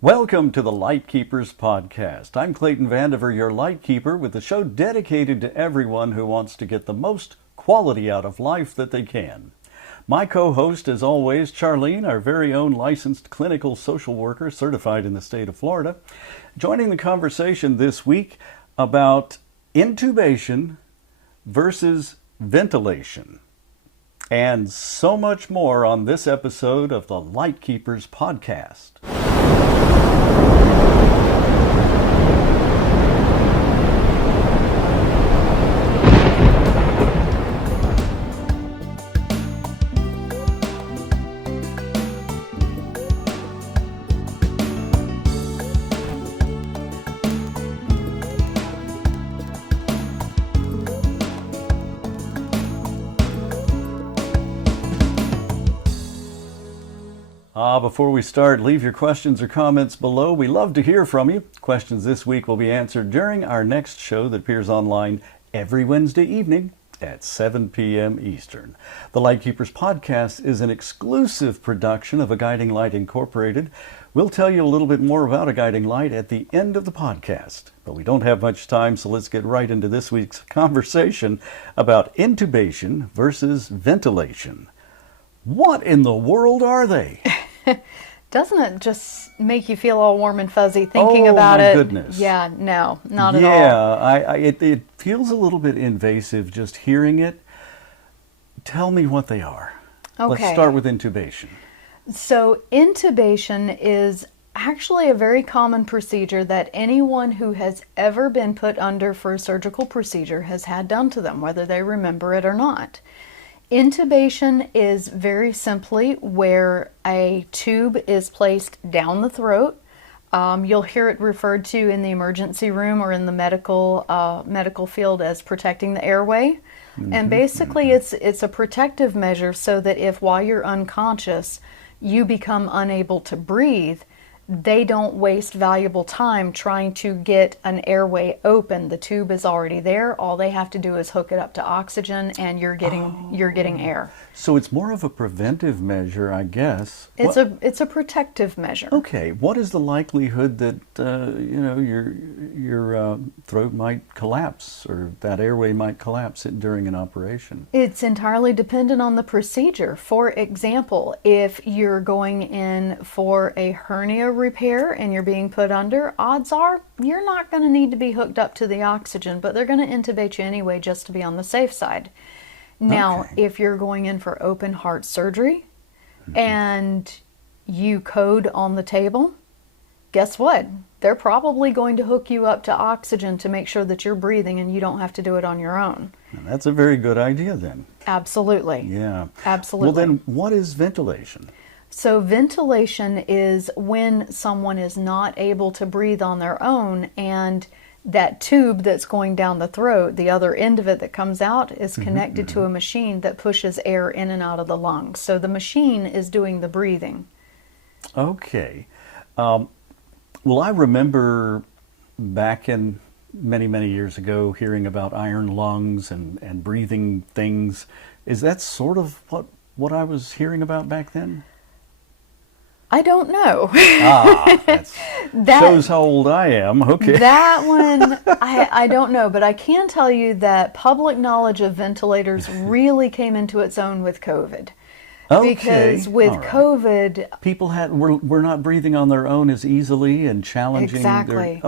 Welcome to the Lightkeepers Podcast. I'm Clayton Vandiver, your Lightkeeper, with a show dedicated to everyone who wants to get the most quality out of life that they can. My co-host, as always, Charlene, our very own licensed clinical social worker certified in the state of Florida, joining the conversation this week about intubation versus ventilation. And so much more on this episode of the Lightkeepers Podcast. Before we start, leave your questions or comments below. We love to hear from you. Questions this week will be answered during our next show that appears online every Wednesday evening at 7 p.m. Eastern. The Lightkeepers Podcast is an exclusive production of A Guiding Light Incorporated. We'll tell you a little bit more about A Guiding Light at the end of the podcast. But we don't have much time, so let's get right into this week's conversation about intubation versus ventilation. What in the world are they? Doesn't it just make you feel all warm and fuzzy thinking about it? Oh, my goodness. Yeah, no, not at all. Yeah, it feels a little bit invasive just hearing it. Tell me what they are. Okay. Let's start with intubation. So intubation is actually a very common procedure that anyone who has ever been put under for a surgical procedure has had done to them, whether they remember it or not. Intubation is very simply where a tube is placed down the throat. You'll hear it referred to in the emergency room or in the medical field as protecting the airway. And basically it's a protective measure so that if while you're unconscious you become unable to breathe, they don't waste valuable time trying to get an airway open. The tube is already there. All they have to do is hook it up to oxygen, and you're getting air. So it's more of a preventive measure, I guess. It's a protective measure. Okay. What is the likelihood that your throat might collapse or that airway might collapse during an operation? It's entirely dependent on the procedure. For example, if you're going in for a hernia repair and you're being put under, odds are you're not going to need to be hooked up to the oxygen, but they're going to intubate you anyway just to be on the safe side. Now, if you're going in for open heart surgery and you code on the table, guess what? They're probably going to hook you up to oxygen to make sure that you're breathing and you don't have to do it on your own. That's a very good idea then. Absolutely. Yeah. Absolutely. Well, then what is ventilation? So ventilation is when someone is not able to breathe on their own, and that tube that's going down the throat, the other end of it that comes out, is connected to a machine that pushes air in and out of the lungs. So the machine is doing the breathing. Okay. Well, I remember back in many years ago hearing about iron lungs and breathing things. Is that sort of what I was hearing about back then? I don't know. That shows how old I am. Okay. That one, I don't know, but I can tell you that public knowledge of ventilators really came into its own with COVID. Okay. Because with COVID, people were not breathing on their own as easily and challenging. Exactly.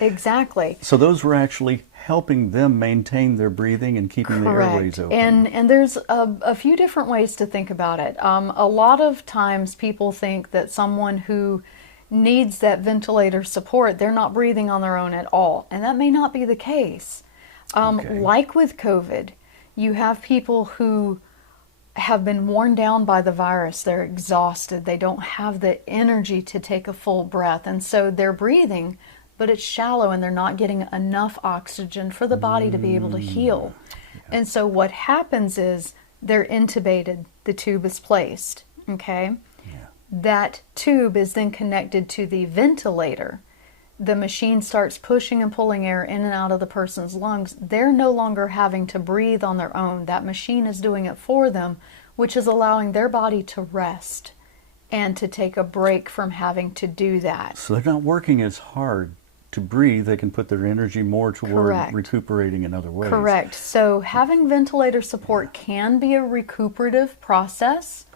Exactly. So those were actually helping them maintain their breathing and keeping the airways open. And there's a few different ways to think about it. A lot of times people think that someone who needs that ventilator support, they're not breathing on their own at all. And that may not be the case. Like with COVID, you have people who have been worn down by the virus. They're exhausted. They don't have the energy to take a full breath. And so they're breathing, but it's shallow and they're not getting enough oxygen for the body to be able to heal. Yeah. And so what happens is they're intubated. The tube is placed. Okay? Yeah. That tube is then connected to the ventilator. The machine starts pushing and pulling air in and out of the person's lungs. They're no longer having to breathe on their own. That machine is doing it for them, which is allowing their body to rest and to take a break from having to do that. So they're not working as hard to breathe. They can put their energy more toward recuperating in other ways. Correct. So having ventilator support can be a recuperative process,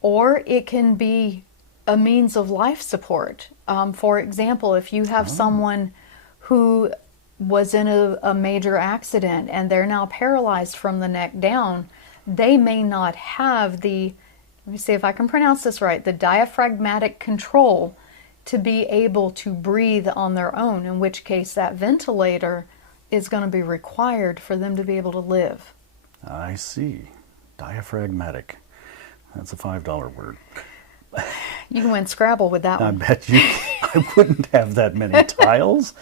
or it can be a means of life support. For example, if you have someone who was in a major accident and they're now paralyzed from the neck down, they may not have the, let me see if I can pronounce this right, the diaphragmatic control to be able to breathe on their own, in which case that ventilator is going to be required for them to be able to live. I see. Diaphragmatic. That's a $5 word. You can win Scrabble with that one. I bet you I wouldn't have that many tiles.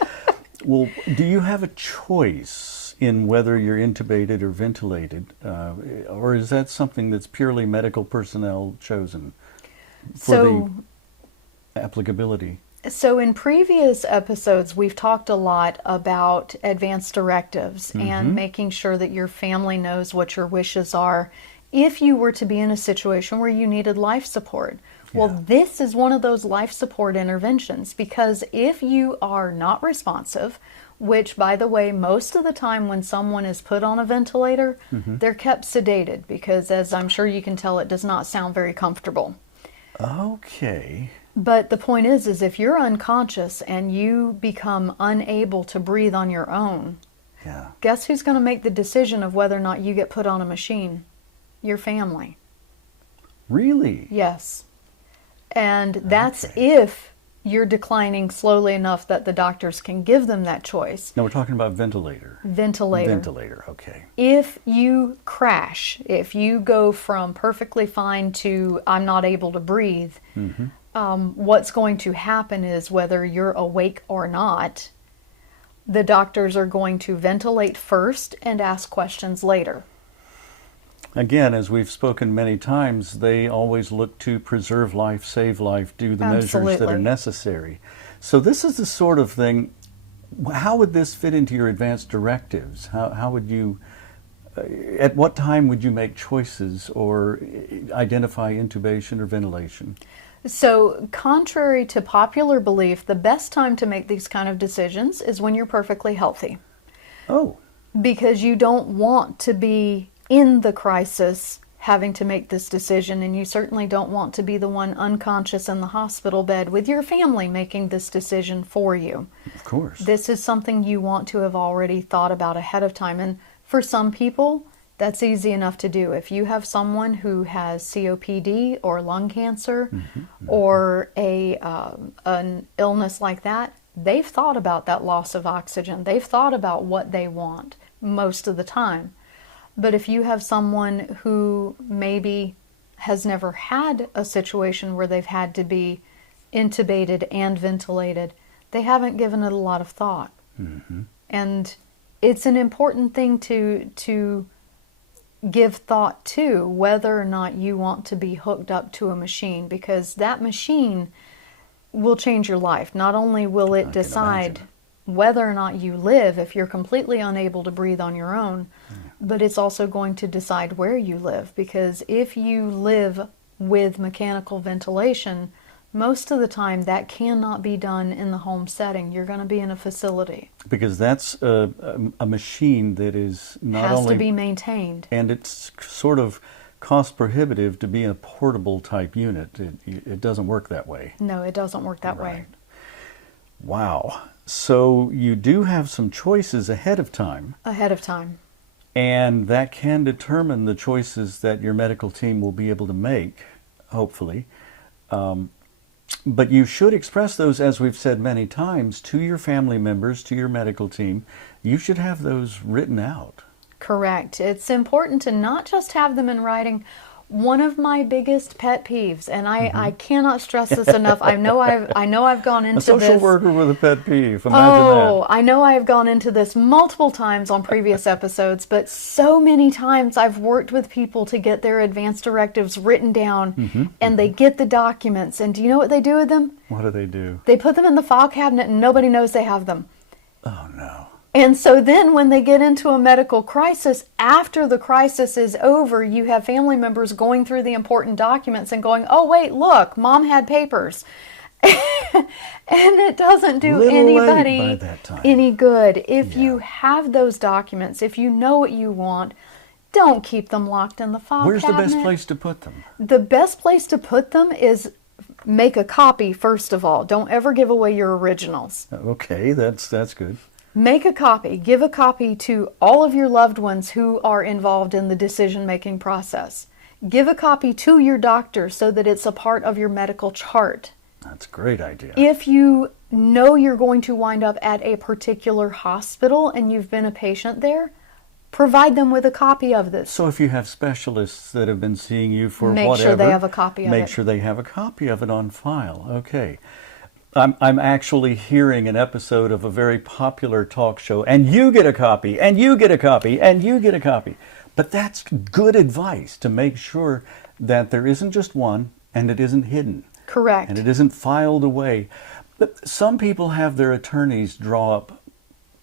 Well, do you have a choice in whether you're intubated or ventilated? Or is that something that's purely medical personnel chosen for the applicability? So in previous episodes, we've talked a lot about advance directives and making sure that your family knows what your wishes are if you were to be in a situation where you needed life support. Well, this is one of those life support interventions, because if you are not responsive, which, by the way, most of the time when someone is put on a ventilator, they're kept sedated because, as I'm sure you can tell, it does not sound very comfortable. Okay. But the point is if you're unconscious and you become unable to breathe on your own, guess who's going to make the decision of whether or not you get put on a machine? Your family. Really? Yes. And that's if you're declining slowly enough that the doctors can give them that choice. No, we're talking about ventilator. Ventilator, okay. If you crash, if you go from perfectly fine to I'm not able to breathe, what's going to happen is, whether you're awake or not, the doctors are going to ventilate first and ask questions later. Again, as we've spoken many times, they always look to preserve life, save life, do the measures that are necessary. So this is the sort of thing, how would this fit into your advanced directives? How would you, at what time would you make choices or identify intubation or ventilation? So, contrary to popular belief, the best time to make these kind of decisions is when you're perfectly healthy. Oh. Because you don't want to be in the crisis having to make this decision, and you certainly don't want to be the one unconscious in the hospital bed with your family making this decision for you. Of course. This is something you want to have already thought about ahead of time, and for some people, that's easy enough to do. If you have someone who has COPD or lung cancer or an illness like that, they've thought about that loss of oxygen. They've thought about what they want most of the time. But if you have someone who maybe has never had a situation where they've had to be intubated and ventilated, they haven't given it a lot of thought. And it's an important thing to give thought to, whether or not you want to be hooked up to a machine, because that machine will change your life. Not only will it decide whether or not you live if you're completely unable to breathe on your own, but it's also going to decide where you live, because if you live with mechanical ventilation, most of the time that cannot be done in the home setting. You're going to be in a facility. Because that's a machine that is not has to be maintained. And it's sort of cost prohibitive to be a portable type unit. It doesn't work that way. No, it doesn't work that way. Wow. So you do have some choices ahead of time. Ahead of time. And that can determine the choices that your medical team will be able to make, hopefully. But you should express those, as we've said many times, to your family members, to your medical team. You should have those written out. Correct. It's important to not just have them in writing. One of my biggest pet peeves, and I cannot stress this enough. I know I've gone into this. A social worker with a pet peeve. Imagine that. I know I have gone into this multiple times on previous episodes, but so many times I've worked with people to get their advance directives written down, and they get the documents, and do you know what they do with them? What do? They put them in the file cabinet, and nobody knows they have them. Oh no. And so then when they get into a medical crisis, after the crisis is over, you have family members going through the important documents and going, oh, wait, look, mom had papers. And it doesn't do anybody any good. If you have those documents, if you know what you want, don't keep them locked in the file cabinet. Where's the best place to put them? The best place to put them is make a copy, first of all. Don't ever give away your originals. Okay, that's good. Make a copy. Give a copy to all of your loved ones who are involved in the decision-making process. Give a copy to your doctor so that it's a part of your medical chart. That's a great idea. If you know you're going to wind up at a particular hospital and you've been a patient there, provide them with a copy of this. So if you have specialists that have been seeing you for make whatever, sure they have a copy of it. Make sure they have a copy of it on file. Okay. I'm actually hearing an episode of a very popular talk show, and you get a copy, and you get a copy, and you get a copy. But that's good advice to make sure that there isn't just one, and it isn't hidden. Correct. And it isn't filed away. But some people have their attorneys draw up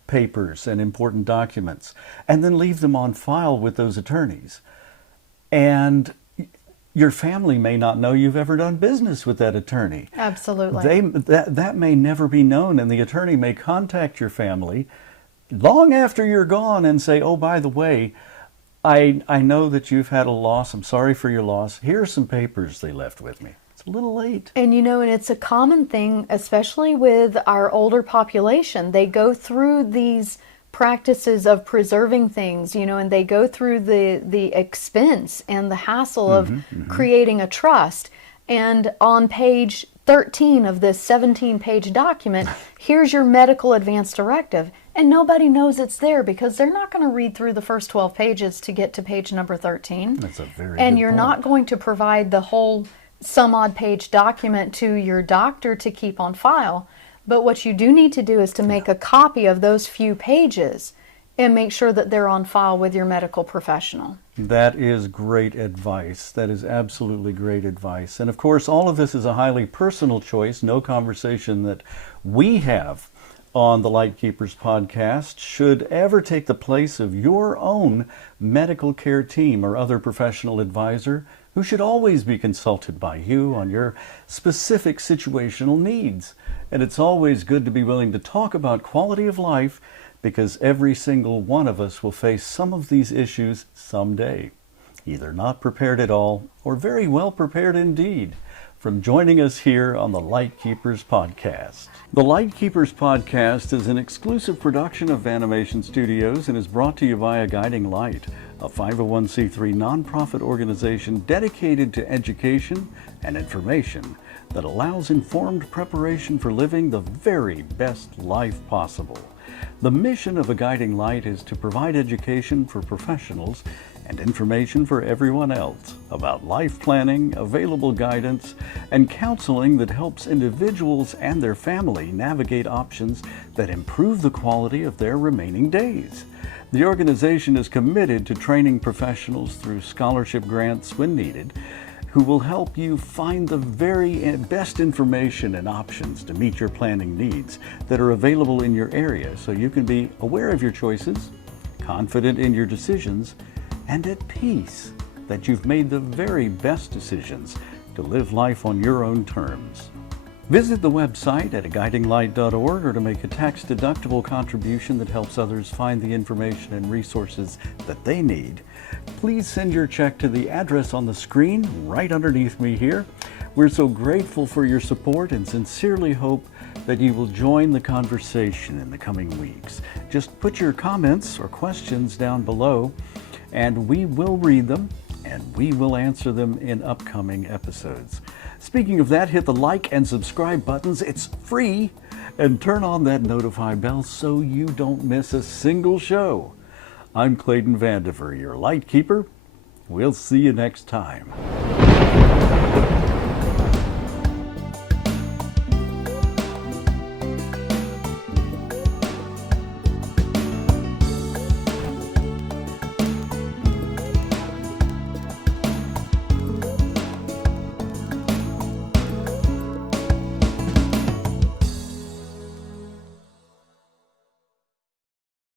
papers and important documents and then leave them on file with those attorneys. And your family may not know you've ever done business with that attorney. Absolutely. That may never be known, and the attorney may contact your family long after you're gone and say, oh, by the way, I know that you've had a loss. I'm sorry for your loss. Here are some papers they left with me. It's a little late. And and it's a common thing, especially with our older population. They go through these practices of preserving things, and they go through the expense and the hassle of creating a trust. And on page 13 of this 17-page document, here's your medical advance directive. And nobody knows it's there because they're not going to read through the first 12 pages to get to page number 13. That's a very And good you're point. not going to provide the whole some odd page document to your doctor to keep on file. But what you do need to do is to make a copy of those few pages and make sure that they're on file with your medical professional. That is great advice. That is absolutely great advice. And of course, all of this is a highly personal choice. No conversation that we have on the Lightkeepers podcast should ever take the place of your own medical care team or other professional advisor, who should always be consulted by you on your specific situational needs. And it's always good to be willing to talk about quality of life, because every single one of us will face some of these issues someday, either not prepared at all or very well prepared indeed. From joining us here on the Lightkeepers Podcast. The Lightkeepers Podcast is an exclusive production of Vanimation Studios and is brought to you by Guiding Light, a 501c3 nonprofit organization dedicated to education and information that allows informed preparation for living the very best life possible. The mission of A Guiding Light is to provide education for professionals and information for everyone else about life planning, available guidance, and counseling that helps individuals and their family navigate options that improve the quality of their remaining days. The organization is committed to training professionals through scholarship grants when needed, who will help you find the very best information and options to meet your planning needs that are available in your area, so you can be aware of your choices, confident in your decisions, and at peace that you've made the very best decisions to live life on your own terms. Visit the website at guidinglight.org or to make a tax-deductible contribution that helps others find the information and resources that they need. Please send your check to the address on the screen right underneath me here. We're so grateful for your support and sincerely hope that you will join the conversation in the coming weeks. Just put your comments or questions down below, and we will read them and we will answer them in upcoming episodes. Speaking of that, hit the like and subscribe buttons. It's free. And turn on that notify bell so you don't miss a single show. I'm Clayton Vandiver, your Lightkeeper. We'll see you next time.